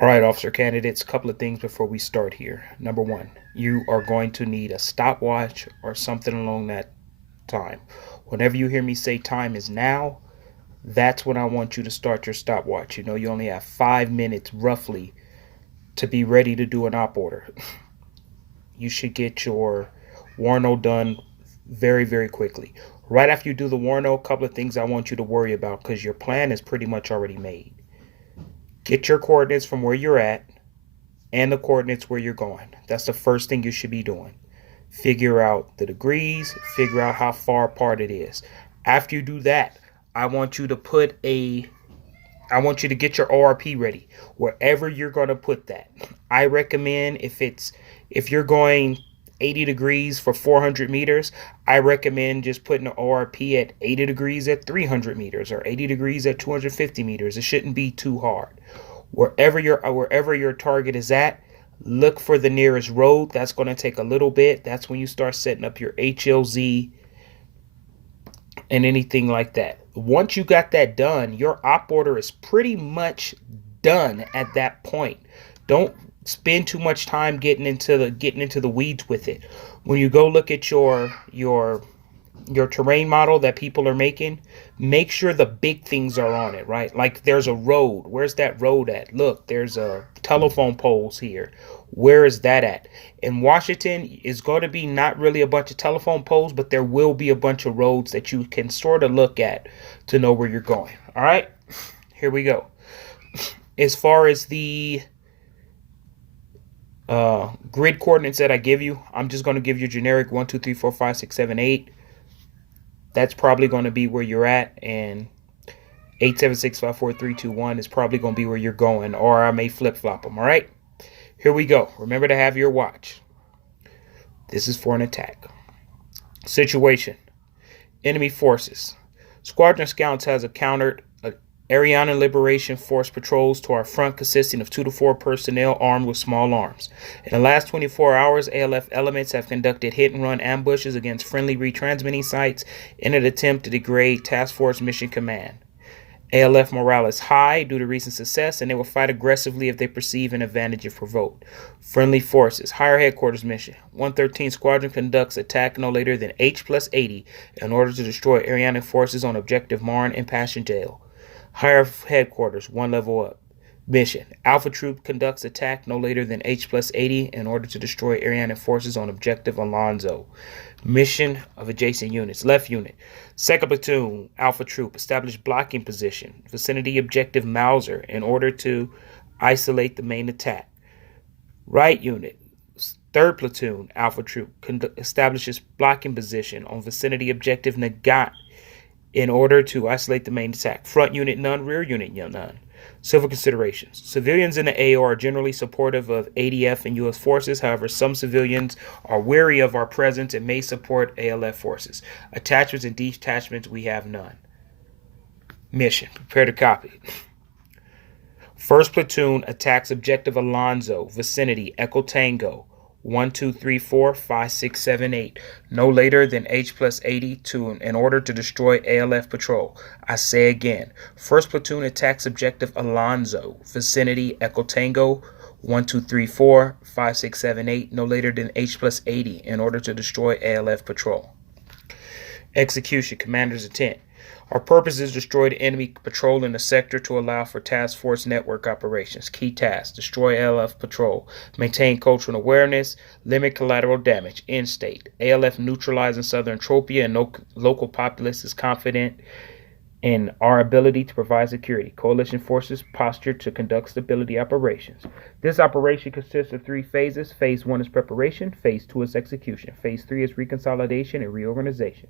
All right, officer candidates, a couple of things before we start here. Number one, you are going to need a stopwatch or something along that time. Whenever you hear me say time is now, that's when I want you to start your stopwatch. You know, you only have 5 minutes roughly to be ready to do an op order. You should get your warno done very, very quickly. Right after you do the warno, a couple of things I want you to worry about because your plan is pretty much already made. Get your coordinates from where you're at and the coordinates where you're going. That's the first thing you should be doing. Figure out the degrees, figure out how far apart it is. After you do that, I want you to get your ORP ready wherever you're going to put that. I recommend if you're going 80 degrees for 400 meters, I recommend just putting the ORP at 80 degrees at 300 meters or 80 degrees at 250 meters. It shouldn't be too hard. Wherever your target is at, look for the nearest road. That's going to take a little bit. That's when you start setting up your HLZ and anything like that. Once you got that done, your op order is pretty much done at that point. Don't spend too much time getting into the weeds with it. When you go look at your terrain model that people are making, make sure the big things are on it, right? Like there's a road. Where's that road at? Look, there's a telephone poles here. Where is that at? In Washington, is going to be not really a bunch of telephone poles, but there will be a bunch of roads that you can sort of look at to know where you're going. All right, here we go. As far as the grid coordinates that I give you, I'm just going to give you generic 1, 2, 3, 4, 5, 6, 7, 8. That's probably going to be where you're at, and 8, 7, 6, 5, 4, 3, 2, 1 is probably going to be where you're going, or I may flip-flop them. All right, here we go. Remember to have your watch. This is for an attack situation. Enemy forces. Squadron Scouts has encountered Ariana Liberation Force patrols to our front consisting of 2 to 4 personnel armed with small arms. In the last 24 hours, ALF elements have conducted hit-and-run ambushes against friendly retransmitting sites in an attempt to degrade Task Force Mission Command. ALF morale is high due to recent success, and they will fight aggressively if they perceive an advantage if provoked. Friendly forces. Higher Headquarters mission. 113 Squadron conducts attack no later than H+80 in order to destroy Ariana forces on Objective Marne and Passchendaele. Higher Headquarters, 1 level up. Mission. Alpha Troop conducts attack no later than H+80 in order to destroy Ariana forces on Objective Alonzo. Mission of adjacent units. Left unit. 2nd Platoon, Alpha Troop, establish blocking position. Vicinity Objective Mauser in order to isolate the main attack. Right unit. 3rd Platoon, Alpha Troop, establishes blocking position on vicinity Objective Nagat in order to isolate the main attack. Front unit none, rear unit none. Civil considerations. Civilians in the AO are generally supportive of ADF and U.S. forces. However, some civilians are wary of our presence and may support ALF forces. Attachments and detachments, we have none. Mission. Prepare to copy. 1st Platoon attacks Objective Alonzo, vicinity Echo Tango. 1, 2, 3, 4, 5, 6, 7, 8. No later than H+80 in order to destroy ALF patrol. I say again. 1st Platoon attacks Objective Alonzo, vicinity Echo Tango. 1, 2, 3, 4, 5, 6, 7, 8. No later than H+80 in order to destroy ALF patrol. Execution. Commander's intent. Our purpose is to destroy the enemy patrol in the sector to allow for task force network operations. Key tasks: destroy ALF patrol, maintain cultural awareness, limit collateral damage. End state: ALF neutralizing Southern Tropia and local populace is confident in our ability to provide security. Coalition forces posture to conduct stability operations. This operation consists of 3 phases. Phase 1 is preparation. Phase 2 is execution. Phase 3 is reconsolidation and reorganization.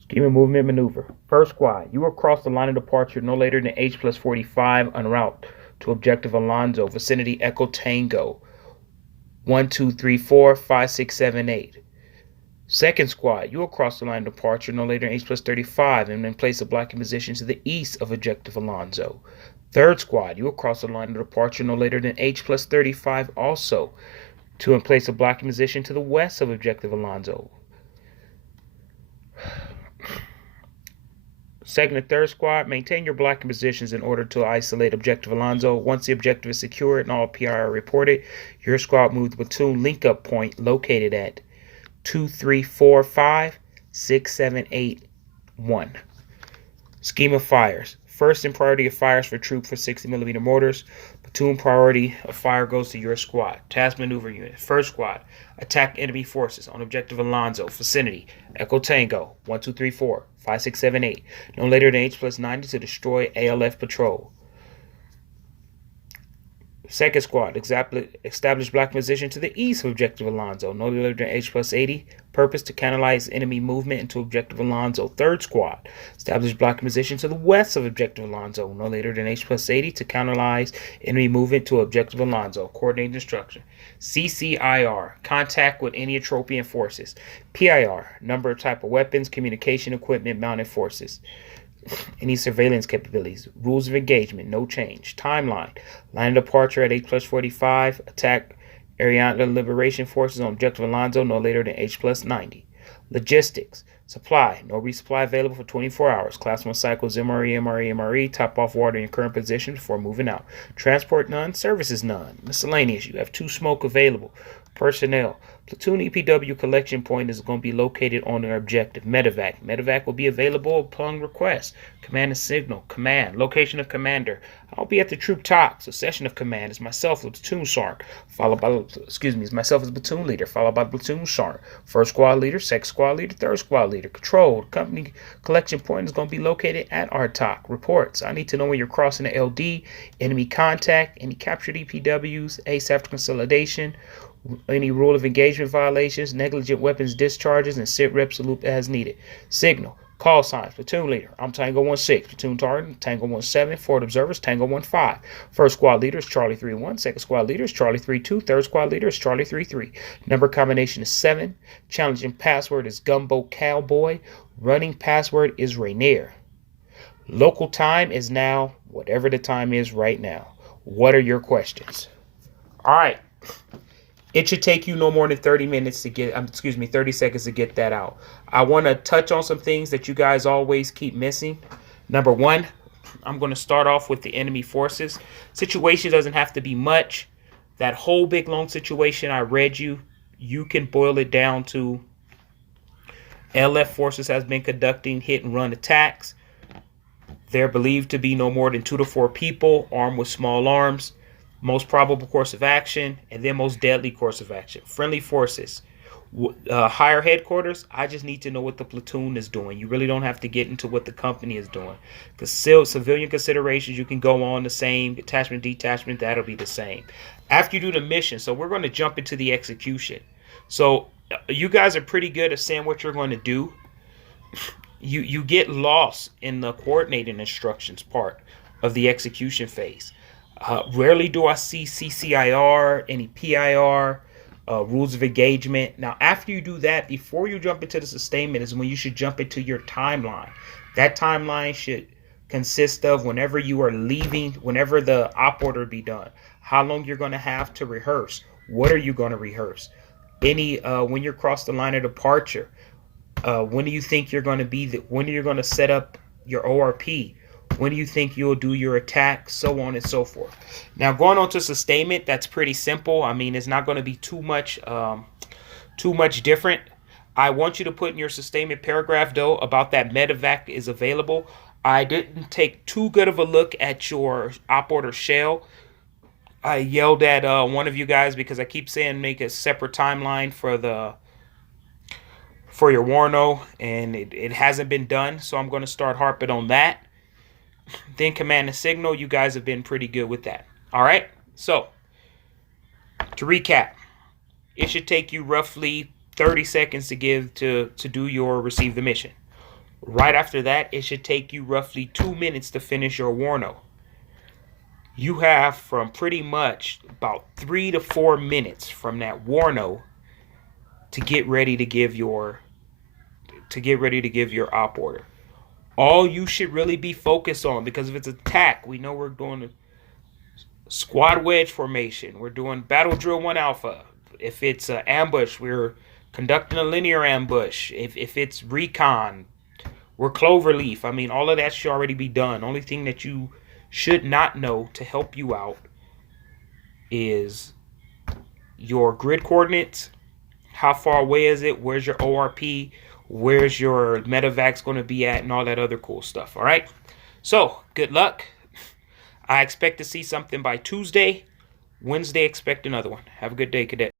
Scheme of movement maneuver. 1st Squad, you will cross the line of departure no later than H+45 en route to Objective Alonzo, vicinity Echo Tango. 1, 2, 3, 4, 5, 6, 7, 8. 2nd Squad, you will cross the line of departure no later than H+35 and then place a blocking position to the east of Objective Alonzo. 3rd Squad, you will cross the line of departure no later than H+35 also to place a blocking position to the west of Objective Alonzo. Second and third squad, maintain your blocking positions in order to isolate objective Alonzo. Once the objective is secured and all PI are reported, your squad moves the platoon link-up point located at 2345678-1. Scheme of fires. First in priority of fires for troop for 60mm mortars. Platoon priority of fire goes to your squad. Task maneuver unit. First squad. Attack enemy forces on objective Alonzo. Vicinity. Echo Tango. 1234-5678. No later than H+90 to destroy ALF patrol. Second squad, establish block position to the east of objective Alonzo, no later than H+80. Purpose to canalize enemy movement into objective Alonzo. Third squad, establish block position to the west of objective Alonzo, no later than H+80 to canalize enemy movement to objective Alonzo. Coordinated instruction. CCIR, contact with any Atropian forces. PIR, number of type of weapons, communication equipment, mounted forces. Any surveillance capabilities. Rules of engagement, no change. Timeline. Line of departure at H+45. Attack Ariana Liberation Forces on objective Alonzo no later than H+90. Logistics. Supply. No resupply available for 24 hours. Class 1 cycles MRE. Top off water in your current position before moving out. Transport none. Services none. Miscellaneous. You have 2 smoke available. Personnel. Platoon EPW collection point is going to be located on their objective. Medevac. Medevac will be available upon request. Command and signal. Command. Location of commander. I'll be at the troop top. Succession of command is myself, the platoon sergeant, followed by, myself as platoon leader, followed by the platoon sergeant. First squad leader, second squad leader, third squad leader. Control. Company collection point is going to be located at our top. Reports. I need to know when you're crossing the LD, enemy contact, any captured EPWs, ACE after consolidation, any rule of engagement violations, negligent weapons discharges, and sit rep salute as needed. Signal. Call signs. Platoon leader. I'm Tango 16. Platoon target. Tango 17. Forward observers. Tango 15. First squad leader is Charlie 31. Second squad leader is Charlie 32. Third squad leader is Charlie 33. Number combination is 7. Challenging password is Gumbo Cowboy. Running password is Rainier. Local time is now whatever the time is right now. What are your questions? All right. It should take you no more than 30 minutes to get, 30 seconds to get that out. I want to touch on some things that you guys always keep missing. Number 1, I'm going to start off with the enemy forces. Situation doesn't have to be much. That whole big long situation I read you can boil it down to LF forces has been conducting hit and run attacks. They're believed to be no more than 2 to 4 people armed with small arms. Most probable course of action, and then most deadly course of action. Friendly forces. Higher headquarters, I just need to know what the platoon is doing. You really don't have to get into what the company is doing. Because civilian considerations, you can go on the same. Attachment, detachment, that'll be the same. After you do the mission, so we're going to jump into the execution. So you guys are pretty good at saying what you're going to do. You get lost in the coordinating instructions part of the execution phase. Rarely do I see CCIR, any PIR, rules of engagement. Now, after you do that, before you jump into the sustainment is when you should jump into your timeline. That timeline should consist of whenever you are leaving, whenever the op order be done, how long you're going to have to rehearse. What are you going to rehearse? Any when you're across the line of departure, when do you think you're going to be? When are you going to set up your ORP? When do you think you'll do your attack? So on and so forth. Now, going on to sustainment, that's pretty simple. I mean, it's not going to be too much different. I want you to put in your sustainment paragraph, though, about that medevac is available. I didn't take too good of a look at your op order shell. I yelled at one of you guys because I keep saying make a separate timeline for your Warno, and it hasn't been done. So I'm going to start harping on that. Then command and signal, you guys have been pretty good with that. All right, so to recap, it should take you roughly 30 seconds to do your receive the mission. Right after that, it should take you roughly 2 minutes to finish your Warno. You have from pretty much about 3 to 4 minutes from that Warno to get ready to give your op order. All you should really be focused on, because if it's attack, we know we're doing a squad wedge formation. We're doing battle drill 1 alpha. If it's an ambush, we're conducting a linear ambush. If it's recon, We're cloverleaf. I mean, all of that should already be done. Only thing that you should not know to help you out is your grid coordinates. How far away is it? Where's your ORP? Where's your medevacs going to be at? And all that other cool stuff. All right. So, good luck. I expect to see something by Tuesday. Wednesday, expect another one. Have a good day, cadet.